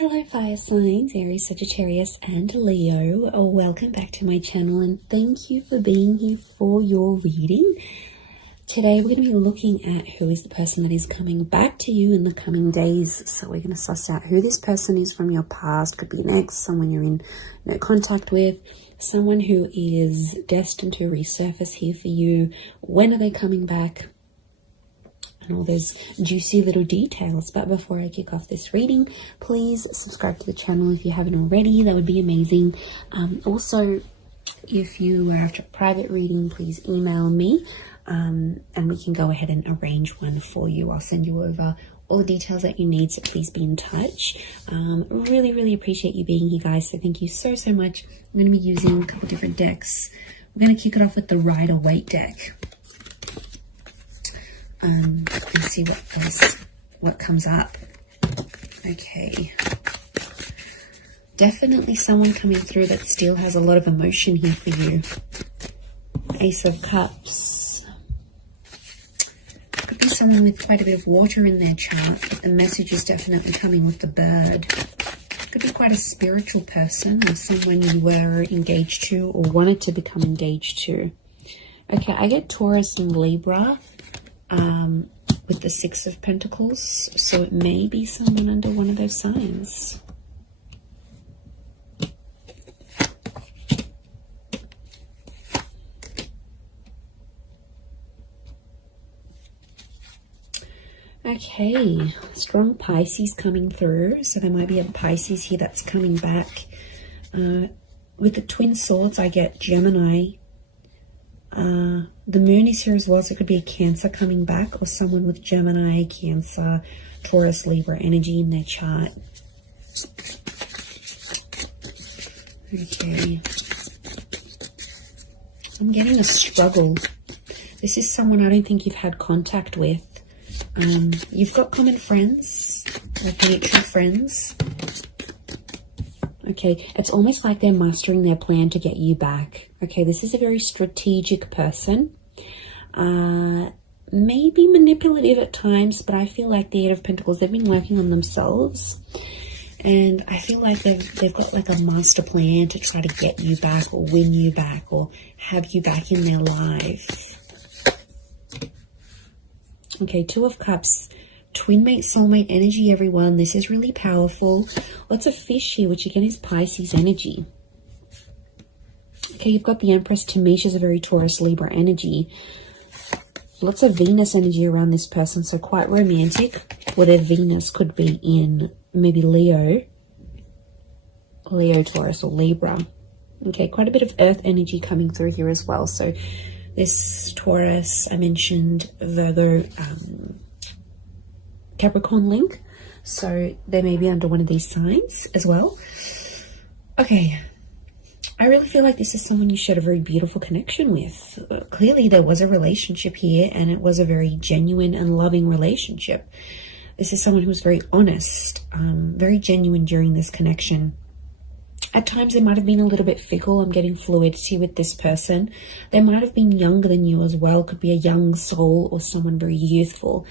Hello fire signs, Aries, Sagittarius and Leo. Welcome back to my channel and thank you for being here for your reading. Today we're going to be looking at who is the person that is coming back to you in the coming days. So we're going to suss out who this person is from your past. Could be an ex, someone you're in no contact with, someone who is destined to resurface here for you. When are they coming back? And all those juicy little details. But before I kick off this reading, please subscribe to the channel if you haven't already. That would be amazing. Also, if you are after a private reading, please email me and we can go ahead and arrange one for you. I'll send you over all the details that you need, so please be in touch. Really appreciate you being here, guys, so thank you so much. I'm going to be using a couple different decks. I'm going to kick it off with the Rider-Waite deck. And see what comes up. Okay. Definitely someone coming through that still has a lot of emotion here for you. Ace of Cups. Could be someone with quite a bit of water in their chart, but the message is definitely coming with the bird. Could be quite a spiritual person or someone you were engaged to or wanted to become engaged to. Okay, I get Taurus and Libra. With the Six of Pentacles, so it may be someone under one of those signs. Okay, strong Pisces coming through, so there might be a Pisces here that's coming back. With the Twin Swords, I get Gemini. The moon is here as well, so it could be a Cancer coming back or someone with Gemini, Cancer, Taurus, Libra energy in their chart. Okay. I'm getting a struggle. This is someone I don't think you've had contact with. You've got common friends, like mutual friends. Okay, it's almost like they're mastering their plan to get you back. Okay, this is a very strategic person. Maybe manipulative at times, but I feel like the Eight of Pentacles, they've been working on themselves. And I feel like they've got like a master plan to try to get you back or win you back or have you back in their life. Okay, Two of Cups. Twin mate, soulmate energy, everyone. This is really powerful. Lots of fish here, which again is Pisces energy. Okay, you've got the Empress. To me, she's a very Taurus, Libra energy. Lots of Venus energy around this person, so quite romantic. Or their Venus could be in maybe Leo, Taurus, or Libra. Okay, quite a bit of Earth energy coming through here as well. So this Taurus, I mentioned Virgo, Capricorn link, so they may be under one of these signs as well. Okay, I really feel like this is someone you shared a very beautiful connection with. Clearly there was a relationship here and it was a very genuine and loving relationship. This is someone who was very honest, very genuine during this connection. At times they might have been a little bit fickle. I'm getting fluidity with this person. They might have been younger than you as well. Could be a young soul or someone very youthful.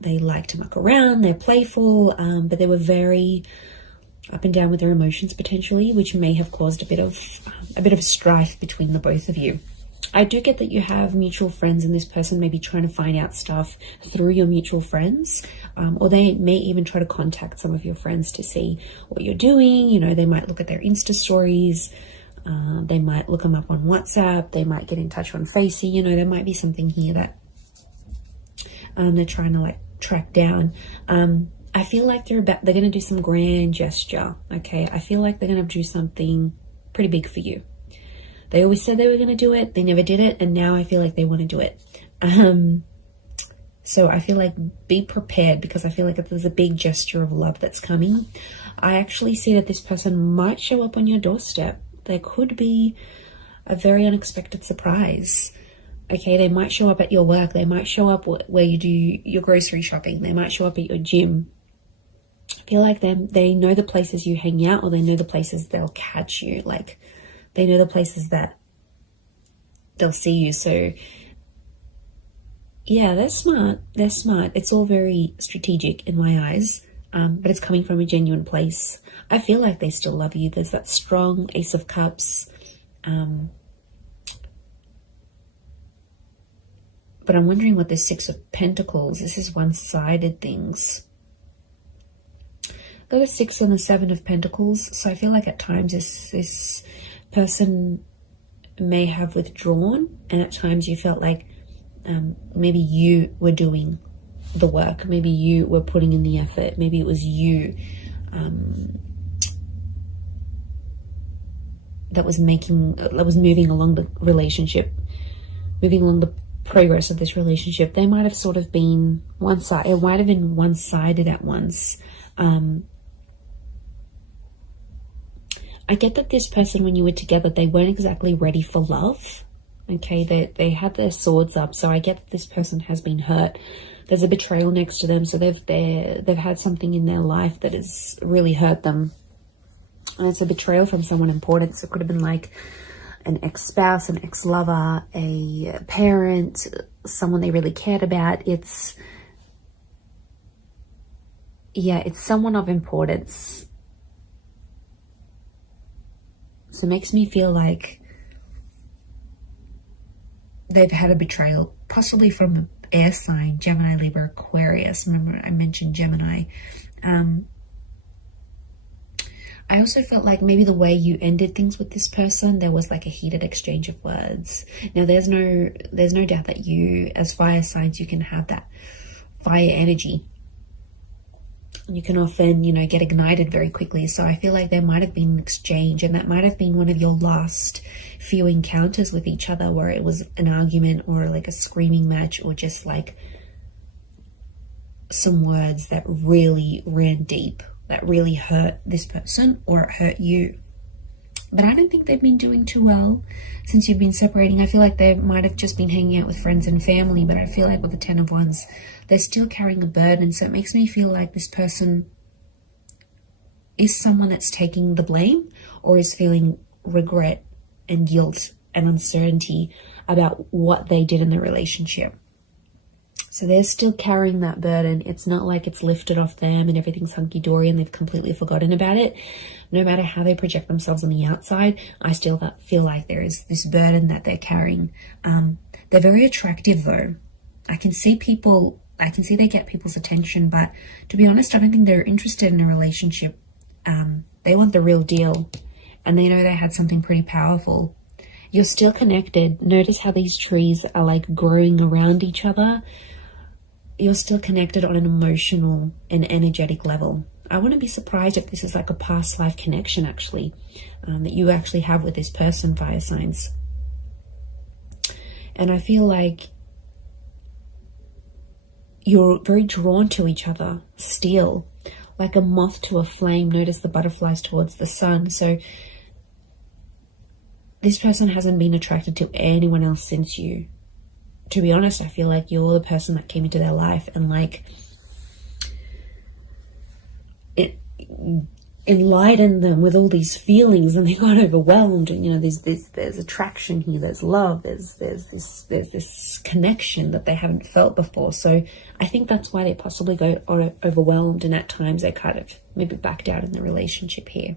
They like to muck around, they're playful, but they were very up and down with their emotions potentially, which may have caused a bit of strife between the both of you. I do get that you have mutual friends and this person may be trying to find out stuff through your mutual friends, or they may even try to contact some of your friends to see what you're doing. You know, they might look at their Insta stories, they might look them up on WhatsApp, they might get in touch on Facey. You know, there might be something here that they're trying to like track down. I feel like they're going to do some grand gesture. Okay, I feel like they're going to do something pretty big for you. They always said they were going to do it, they never did it, and now I feel like they want to do it. So I feel like be prepared, because I feel like if there's a big gesture of love that's coming, I actually see that this person might show up on your doorstep. There could be a very unexpected surprise. Okay, they might show up at your work. They might show up where you do your grocery shopping. They might show up at your gym. I feel like they know the places you hang out, or they know the places they'll catch you. Like, they know the places that they'll see you. So, yeah, they're smart. They're smart. It's all very strategic in my eyes. but it's coming from a genuine place. I feel like they still love you. There's that strong Ace of Cups. But I'm wondering what this Six of Pentacles, this is one-sided things. Got the Six and the Seven of Pentacles. So I feel like at times this person may have withdrawn, and at times you felt like maybe you were doing the work. Maybe you were putting in the effort. Maybe it was you that was moving along the relationship, moving along the progress of this relationship. They might have sort of been one-sided. It might have been one-sided at once. I get that this person, when you were together, they weren't exactly ready for love. Okay, they had their swords up, so I get that this person has been hurt. There's a betrayal next to them, so they've had something in their life that has really hurt them, and it's a betrayal from someone important. So it could have been like an ex-spouse, an ex-lover, a parent, someone they really cared about. It's someone of importance. So it makes me feel like they've had a betrayal, possibly from an air sign, Gemini, Libra, Aquarius. Remember I mentioned Gemini. I also felt like maybe the way you ended things with this person, there was like a heated exchange of words. Now there's no doubt that you, as fire signs, you can have that fire energy. You can often, get ignited very quickly. So I feel like there might have been an exchange, and that might have been one of your last few encounters with each other, where it was an argument or like a screaming match, or just like some words that really ran deep, that really hurt this person or it hurt you. But I don't think they've been doing too well since you've been separating. I feel like they might have just been hanging out with friends and family, but I feel like with the Ten of Wands, they're still carrying a burden. So it makes me feel like this person is someone that's taking the blame, or is feeling regret and guilt and uncertainty about what they did in the relationship. So they're still carrying that burden. It's not like it's lifted off them and everything's hunky-dory and they've completely forgotten about it. No matter how they project themselves on the outside, I still feel like there is this burden that they're carrying. They're very attractive though. I can see they get people's attention, but to be honest, I don't think they're interested in a relationship. They want the real deal, and they know they had something pretty powerful. You're still connected. Notice how these trees are like growing around each other. You're still connected on an emotional and energetic level. I wouldn't be surprised if this is like a past life connection actually, that you actually have with this person, fire signs. And I feel like you're very drawn to each other still, like a moth to a flame. Notice the butterflies towards the sun. So this person hasn't been attracted to anyone else since you. To be honest, I feel like you're the person that came into their life and like it enlightened them with all these feelings, and they got overwhelmed. And there's attraction here, there's love, there's this connection that they haven't felt before. So I think that's why they possibly got overwhelmed, and at times they kind of maybe backed out in the relationship here.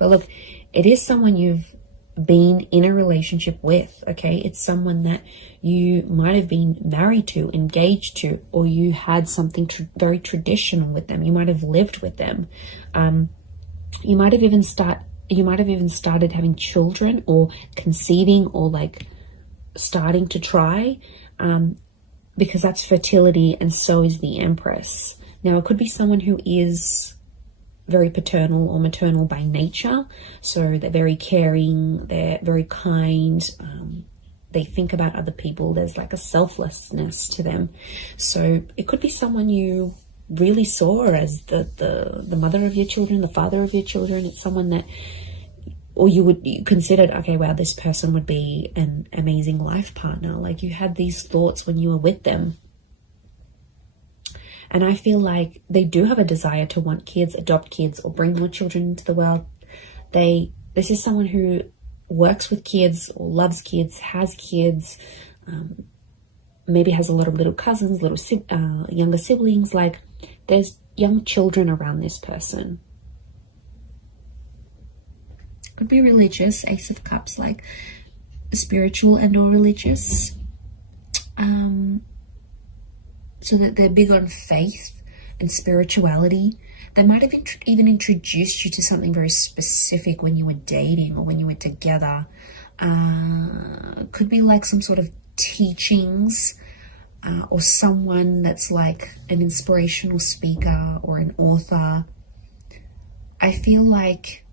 But look, it is someone you've been in a relationship with, okay? It's someone that you might have been married to, engaged to, or you had something very traditional with them. You might have lived with them. You might have even started having children, or conceiving, or like starting to try, because that's fertility, and so is the Empress. Now it could be someone who is very paternal or maternal by nature. So they're very caring, they're very kind, they think about other people. There's like a selflessness to them. So it could be someone you really saw as the mother of your children, the father of your children. It's someone that, or you considered, okay, wow, this person would be an amazing life partner. Like you had these thoughts when you were with them. And I feel like they do have a desire to want kids, adopt kids, or bring more children into the world. This is someone who works with kids, or loves kids, has kids, maybe has a lot of little cousins, younger siblings. Like there's young children around this person. Could be religious, Ace of Cups, like spiritual and or religious. So that they're big on faith and spirituality. They might have even introduced you to something very specific when you were dating or when you were together. Could be like some sort of teachings, or someone that's like an inspirational speaker or an author. I feel like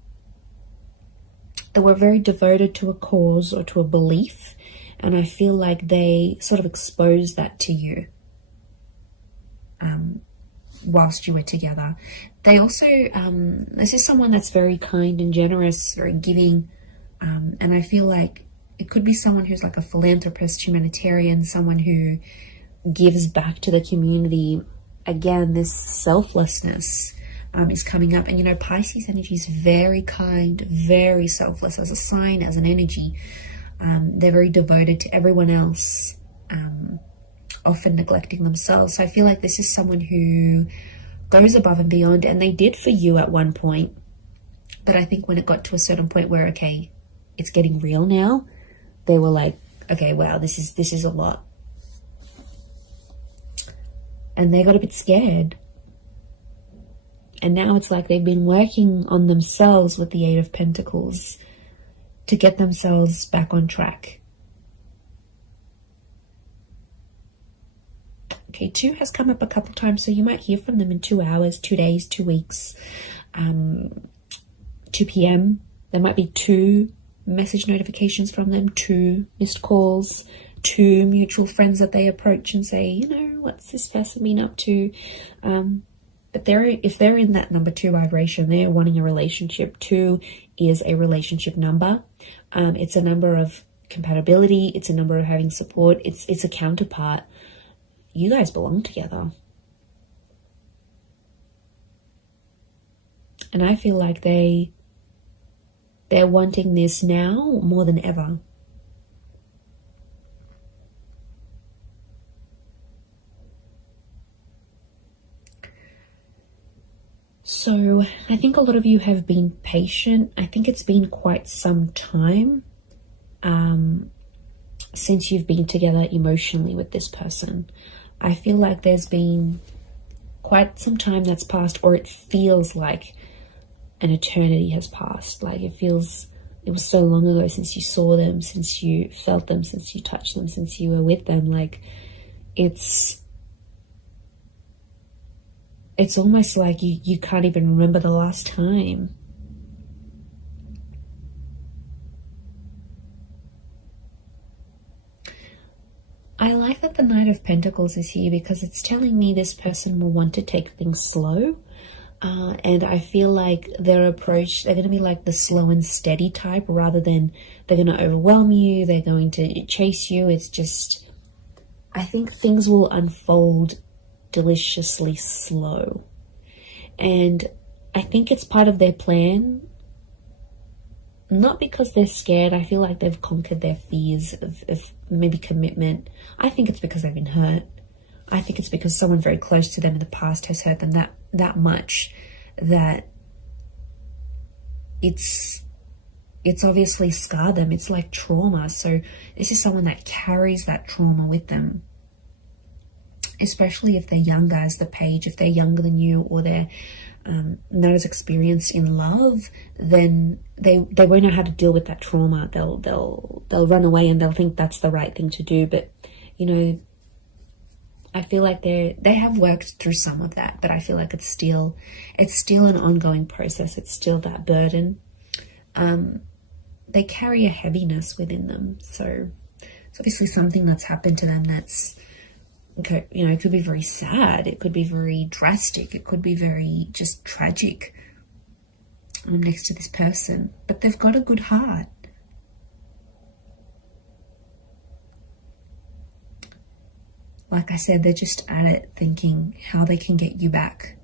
they were very devoted to a cause or to a belief, and I feel like they sort of exposed that to you whilst you were together. They also, this is someone that's very kind and generous, very giving, and I feel like it could be someone who's like a philanthropist, humanitarian, someone who gives back to the community. Again, this selflessness is coming up. And, you know, Pisces energy is very kind, very selfless as a sign, as an energy. They're very devoted to everyone else, often neglecting themselves. So I feel like this is someone who goes above and beyond, and they did for you at one point. But I think when it got to a certain point where, okay, it's getting real now, they were like, okay, wow, this is a lot. And they got a bit scared. And now it's like they've been working on themselves with the Eight of Pentacles to get themselves back on track. Okay, 2 has come up a couple times, so you might hear from them in 2 hours, 2 days, 2 weeks, 2 p.m. There might be 2 message notifications from them, 2 missed calls, 2 mutual friends that they approach and say, you know, what's this person been up to? But if they're in that number 2 vibration, they're wanting a relationship. 2 is a relationship number. It's a number of compatibility. It's a number of having support. It's a counterpart. You guys belong together. And I feel like they're wanting this now more than ever. So I think a lot of you have been patient. I think it's been quite some time since you've been together emotionally with this person. I feel like there's been quite some time that's passed, or it feels like an eternity has passed. Like it was so long ago since you saw them, since you felt them, since you touched them, since you were with them. Like it's almost like you can't even remember the last time. I like that the Knight of Pentacles is here because it's telling me this person will want to take things slow. And I feel like their approach, they're going to be like the slow and steady type rather than they're going to overwhelm you, they're going to chase you. It's just, I think things will unfold deliciously slow. And I think it's part of their plan. Not because they're scared. I feel like they've conquered their fears of maybe commitment. I think it's because they've been hurt. I think it's because someone very close to them in the past has hurt them that much that it's obviously scarred them. It's like trauma. So this is someone that carries that trauma with them. Especially if they're younger as the Page, if they're younger than you, or they're not as experienced in love, then they won't know how to deal with that trauma. They'll run away and they'll think that's the right thing to do. But you know, I feel like they have worked through some of that, but I feel like it's still an ongoing process. It's still that burden. They carry a heaviness within them, so it's obviously something that's happened to them that's, okay, you know, it could be very sad, it could be very drastic, it could be very just tragic next to this person, but they've got a good heart. Like I said, they're just at it thinking how they can get you back.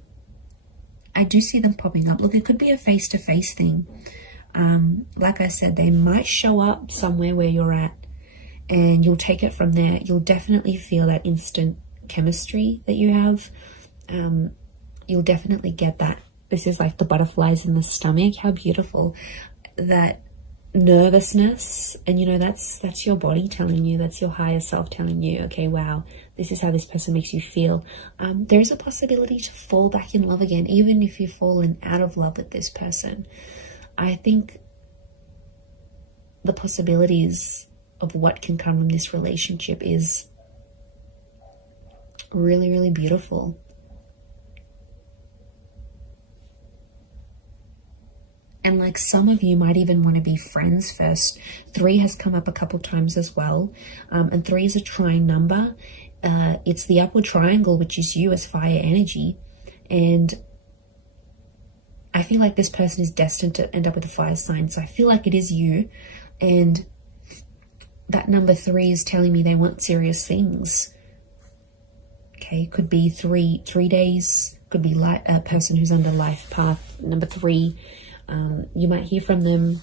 I do see them popping up. Look, it could be a face-to-face thing. Like I said, they might show up somewhere where you're at, and you'll take it from there. You'll definitely feel that instant chemistry that you have. You you'll definitely get that. This is like the butterflies in the stomach. How beautiful. That nervousness, and you know, that's your body telling you, that's your higher self telling you, okay, wow, this is how this person makes you feel. There's a possibility to fall back in love again, even if you've fallen out of love with this person. I think the possibilities of what can come from this relationship is really, really beautiful. And like some of you might even want to be friends first. 3 has come up a couple times as well. And 3 is a trine number. It's the upward triangle, which is you as fire energy. And I feel like this person is destined to end up with a fire sign. So I feel like it is you. And that number 3 is telling me they want serious things. Okay, could be three days. Could be a person who's under life path. Number 3. You might hear from them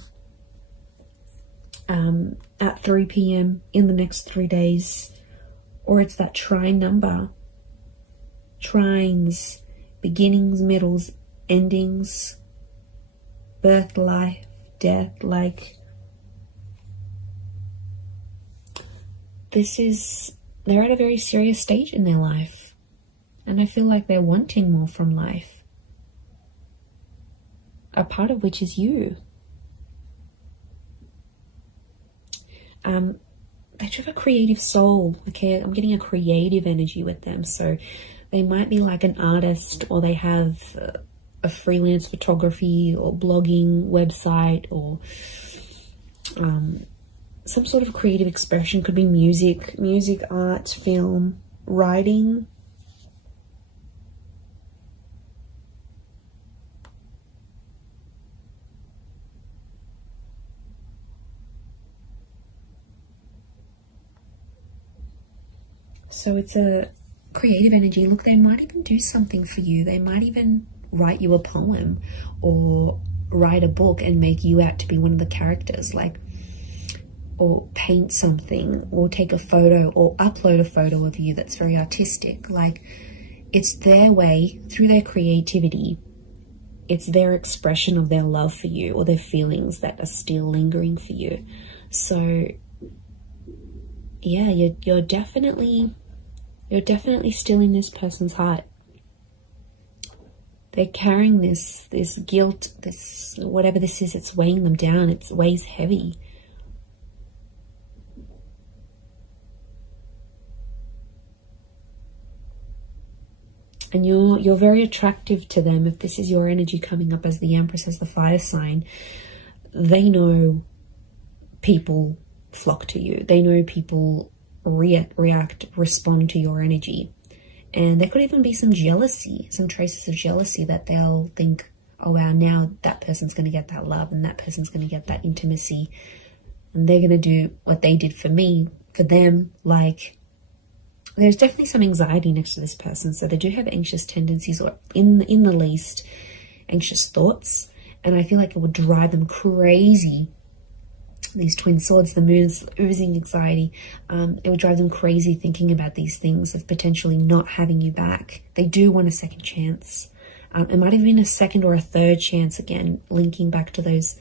at 3 p.m. in the next 3 days. Or it's that trine number. Trines, beginnings, middles, endings, birth, life, death. Like, they're at a very serious stage in their life. And I feel like they're wanting more from life. A part of which is you. They have a creative soul. Okay, I'm getting a creative energy with them. So they might be like an artist, or they have a freelance photography or blogging website, or some sort of creative expression. Could be music, art, film, writing. So it's a creative energy. Look, they might even do something for you. They might even write you a poem or write a book and make you out to be one of the characters, like, or paint something, or take a photo, or upload a photo of you that's very artistic. Like, it's their way, through their creativity, it's their expression of their love for you, or their feelings that are still lingering for you. So yeah, you're definitely still in this person's heart. They're carrying this guilt, this whatever this is, it's weighing them down. It weighs heavy. And you're very attractive to them. If this is your energy coming up as the Empress, as the fire sign, they know people flock to you. They know people react, respond to your energy. And there could even be some jealousy, some traces of jealousy, that they'll think, oh wow, now that person's going to get that love, and that person's going to get that intimacy, and they're going to do what they did for me, for them. Like, there's definitely some anxiety next to this person. So they do have anxious tendencies, or in the least anxious thoughts. And I feel like it would drive them crazy. These twin swords, the moon's oozing anxiety. It would drive them crazy thinking about these things of potentially not having you back. They do want a second chance. It might have been a second or a third chance, again, linking back to those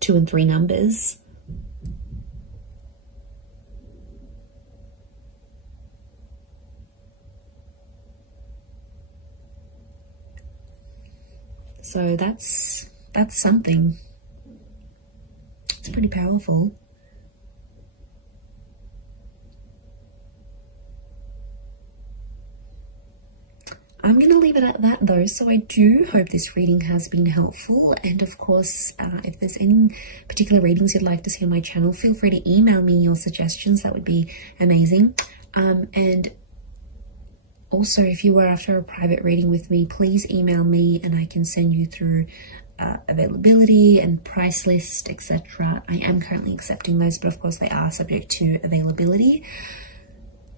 2 and 3 numbers. So that's something. It's pretty powerful. I'm going to leave it at that though. So I do hope this reading has been helpful. And of course, if there's any particular readings you'd like to see on my channel, feel free to email me your suggestions. That would be amazing. And also, if you were after a private reading with me, please email me and I can send you through availability and price list, etc. I am currently accepting those, but of course they are subject to availability.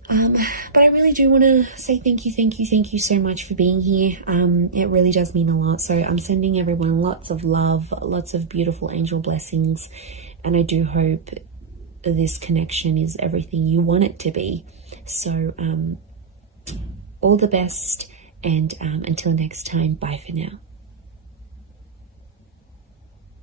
But I really do want to say thank you so much for being here. It really does mean a lot. So I'm sending everyone lots of love, lots of beautiful angel blessings, and I do hope this connection is everything you want it to be. So all the best, And until next time, bye for now.